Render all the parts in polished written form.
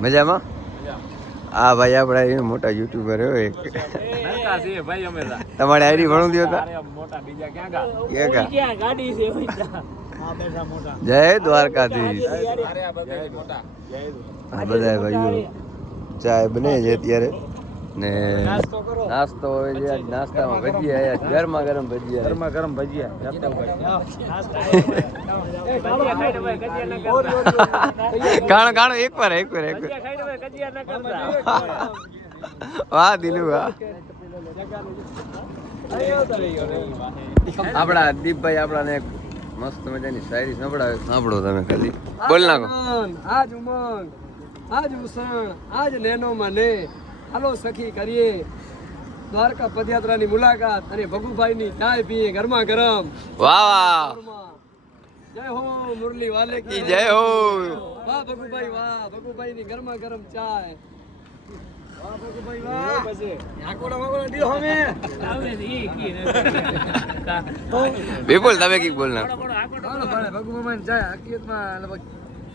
મજામાં હા ભાઈ આપડા મોટા યુટ્યુબર તમારે આઈડી ભણું દો જય દ્વારકાધીશ બધા ભાઈઓ ચાય બને છે અત્યારે ને નાસ્તો હોય છે નાસ્તામાં ભજીયા ગરમા ગરમ ભજીયા કાણો એક વાર વાહ દિલુ વાહ આપડા દીપભાઈ આપડાને મસ્ત મજાની શાયરી સાંભળો તમે ખાલી બોલ નાખો આજ ઉમંગ આજ ઉસણ આજ નેનો મને હાલો સખી કરીએ દ્વારકા પદયાત્રાની મુલાકાત અને ભગુભાઈ ની ચાય પીએ ગરમા ગરમ વાહ વાહ જય હો મુરલી વાલે કી જય હો વાહ ભગુભાઈ ની ગરમા ગરમ ચાય વાહ ભગુભાઈ વાહ આકોડા વાકોડા દીઓ હમે વિપુલ તમે કી બોલ ના ભગુભાઈ ચાય હકીકતમાં લગભગ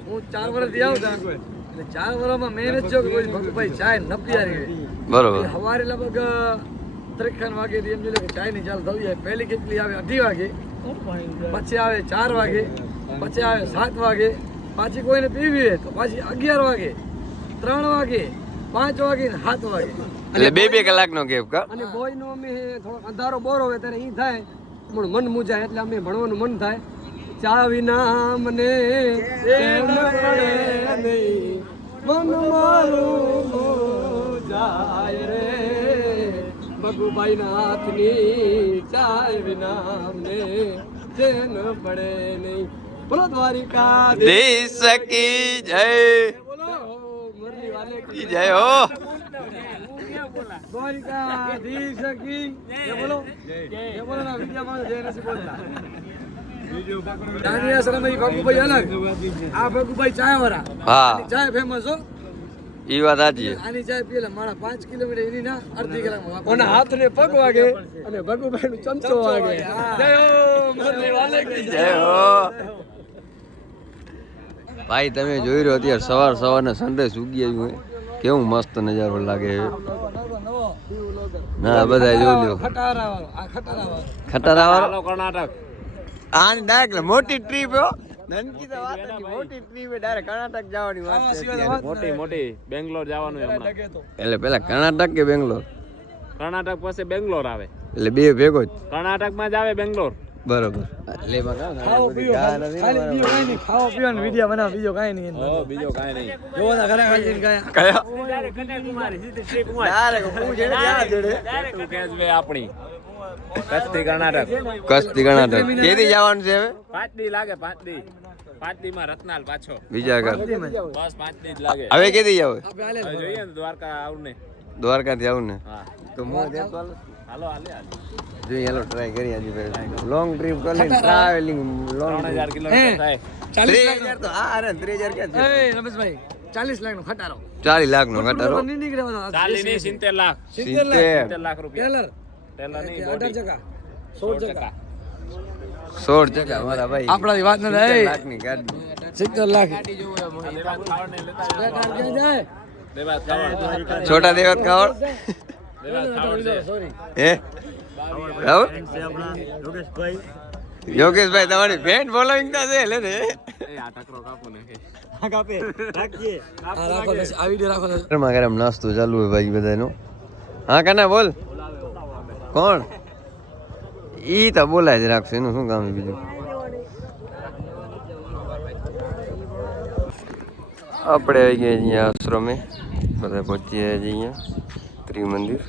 હું 4 વર્ષ થી આવું છું એટલે 4 વર્ષમાં મહેનત જો કે ભગુભાઈ ચાય ન પીયારી બરોબર સવારે લગભગ 3 વાગે એમ જો કે ચાય ની ચાલ થવી જાય પહેલી કેટલી આવે 2:30 વાગે પછી આવે 4 વાગે પછી આવે 7 વાગે પાછી કોઈને પીવી હોય તો પાછી 11 વાગે 3 વાગે 5 વાગે ને 7 વાગે એટલે 2 કલાકનો ગેપ કા અને બોય નો અમે થોડો અંધારો બોર હોય ત્યારે ઈ થાય મન મુજાય એટલે અમે ભણવાનું મન થાય ચા વિના મને ચેન પડે નહીં મન મારું મુજાય રે ભગુભાઈ ના હાથની ચાય વિના મને ચેન પડે નહીં બોલો દ્વારિકા દેશ કી જય બોલો મુરલી વાલે કી જય હો દ્વારિકા દેશ કી જય બોલો ના વિદ્યામાં જય નથી બોલતા દાનિયા શરમઈ ભગુભાઈ અલગ આ ભગુભાઈ ચાય વાળા હા ચાય ફેમસ હો ઈ વાત સાચી આની ચાય પીએલા મારા 5 કિલોમીટર એની ના અડધી કલાકમાં ઓના હાથ ને પગ વાગે અને ભગુભાઈ નું ચમચો વાગે જય હો મુરલી વાલે કી જય હો ભાઈ તમે જોઈ રહ્યો અત્યારે સવારના સનરાઈઝ ઉગી આવ્યું હોય કેવું મસ્ત નજારો લાગે ના બધા જોઈ લ્યો ખટારા વાળો કર્ણાટક આની ડાયરેક્ટ મોટી ટ્રીપ હો નનકી તો વાત નથી મોટી ટ્રીપ ડાયરેક્ટ કર્ણાટક જવાની વાત છે મોટી બેંગ્લોર જવાનું હમણાં એટલે પેલા કર્ણાટક કે બેંગ્લોર કર્ણાટક પછી બેંગ્લોર આવે એટલે બે ભેગો જ કર્ણાટકમાં જ આવે બેંગ્લોર બરોબર એટલે ખાઓ પીઓ ખાલી બીજો કાઈ નહીં ખાઓ પીઓ ને વિડિયો બનાવો બીજો કાઈ નહીં બીજો કાંઈ નહીં જોવો ના ઘરે ખાલી ગયા કયા કન્યાકુમારી સીધી ટ્રીપ ડાયરેક્ટ હું જેને ત્યાં જોડે તું કેસ વે આપણી કચ્છથી કર્ણાટક કચ્છથી કર્ણાટક કેદી જવાનું છે હવે 5 દી લાગે 5 દી 5 દી માં રત્નાલ પાછો બીજા ઘર બસ 5 દી જ લાગે હવે કેદી જાવ હવે જોઈએ ને દ્વારકા આવું ને દ્વારકાથી આવું ને હા તો મો દેતો હાલો હાલે જોઈએ હેલો ટ્રાય કરી આજે લોંગ ટ્રીપ કરી ટ્રાવેલિંગ લોંગ 3000 કિલોમીટર થાય 3000 તો હા અરે 3000 ક્યાં છે એ રમેશભાઈ 40 લાખ નો ખટારો 40 લાખ નો ઘટાડો નહીં નીકળવાનો 40 નહીં 70 લાખ 70 લાખ રૂપિયા ટેલર ટેલર નહીં 18 ચકા 16 ચકા 16 ટકા મારા ભાઈ આપણાથી વાત ન થાય 70 લાખની ગાડી 70 લાખ છોટા દેવત ખાવડ હે રાહુલ યોગેશભાઈ તમારી ફેન ફોલોઈંગ તો છે લે ને ગરમા ગરમ નાસ્તો ચાલુ હોય ભાઈ બધાનો હા કના બોલ કોણ ઈ તો બોલાય જ રાખશે એનું શું કામ બીજું આપણે આવી ગયા અહીંયા આશ્રમે બધા પહોંચી ગયા છે અહીંયા ત્રિમંદિર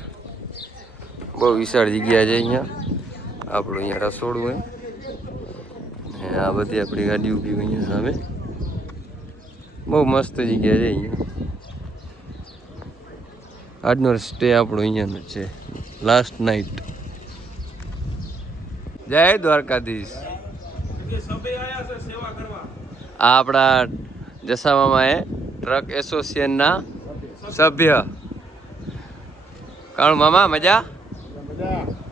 બહુ વિશાળ જગ્યા છે અહીંયા આપણું અહીંયા રસોડું હોય ને આ બધી આપણી ગાડી ઊભી હોય અહીંયા સામે બહુ મસ્ત જગ્યા છે અહીંયા આજનો સ્ટે આપણો અહીંયાનો છે લાસ્ટ નાઇટ જય દ્વારકાધીશ આ આપણા જસામામાં એ ટ્રક એસોસિએશનના સભ્ય કાળુ મામા મજા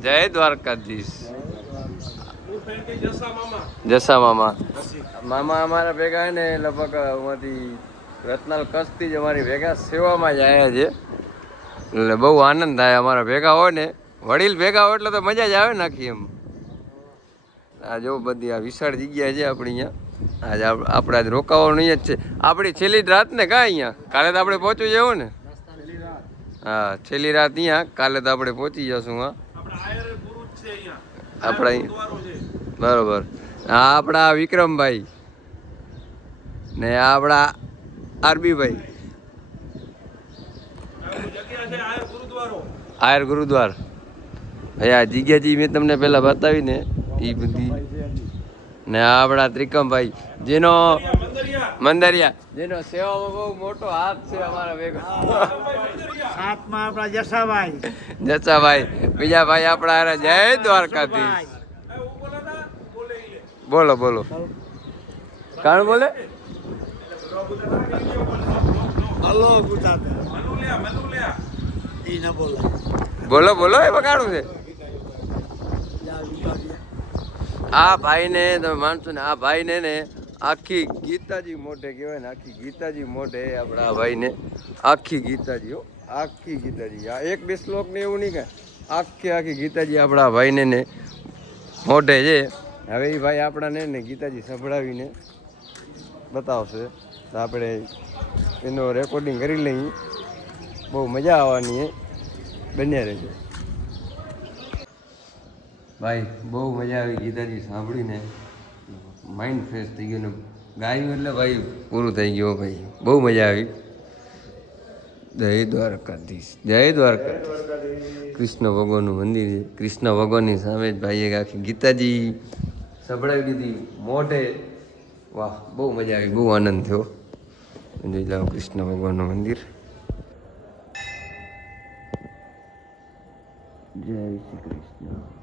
જય દ્વારકાધીશ જસા મામા મામા અમારા ભેગા હે ને લગભગ અમારી રત્નાલ કચ્છથી જ અમારી ભેગા સેવામાં જ આવ્યા છે એટલે બહુ આનંદ થાય અમારા ભેગા હોય ને વડીલ ભેગા હોય એટલે તો મજા જ આવે નાખી એમ આ જો બધી આ વિશાળ જગ્યા છે આપણી અહીંયા આજે આપણે આજ રોકાવાનું અહીંયા જ છે આપણી છેલ્લી રાત ને કાં અહીંયા કાલે તો આપણે પહોંચવું જવું ને હા છેલ્લી રાત અહીંયા કાલે તો આપણે પહોંચી જશું હા આપણા બરોબર હા આપણા વિક્રમભાઈ ને આપણા આરબીભાઈ આયર ગુરુદ્વાર ભાઈ આ જગ્યાજી મેં તમને પહેલાં બતાવી ને એ બધી ને આ આપણા ત્રિકમભાઈ જેનો મંદરિયા જેનો સેવામાં બહુ મોટો હાથ છે અમારા ભેગા સાતમાં આપણા જસાભાઈ જસાભાઈ બીજા ભાઈ આપણા જય દ્વારકાધીશ બોલો બોલો કાણ બોલે હલો ગુજરાત ઈ ન બોલે બોલો બોલો એમાં કાણું છે આ ભાઈને તમે માનશો ને આ ભાઈને ને આખી ગીતાજી મોઢે કહેવાય ને આખી ગીતાજી મોઢે આપણા આ ભાઈને આખી ગીતાજી હો આખી ગીતાજી આ એક બે શ્લોક ને એવું નહીં કાંઈ આખી ગીતાજી આપણા ભાઈને ને મોઢે છે હવે એ ભાઈ આપણાને ને ગીતાજી સંભળાવીને બતાવશે તો આપણે એનો રેકોર્ડિંગ કરી લઈએ બહુ મજા આવવાની બન્યા રહેજો ભાઈ બહુ મજા આવી ગીતાજી સાંભળીને માઇન્ડ ફ્રેશ થઈ ગયું ને ગાયું એટલે ભાઈ પૂરું થઈ ગયું ભાઈ બહુ મજા આવી જય દ્વારકાધીશ જય દ્વારકાધીશ કૃષ્ણ ભગવાનનું મંદિર છે કૃષ્ણ ભગવાનની સામે જ ભાઈએ આખી ગીતાજી સંભળાવી દીધી મોઢે વાહ બહુ મજા આવી બહુ આનંદ થયો જોઈ જાઓ કૃષ્ણ ભગવાનનું મંદિર જય શ્રી કૃષ્ણ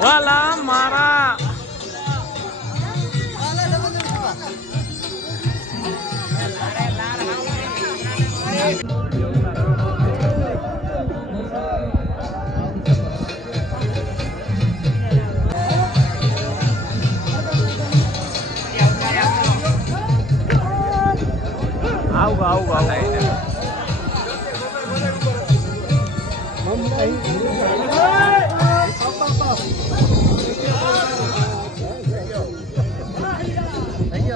વાલા મારા આવું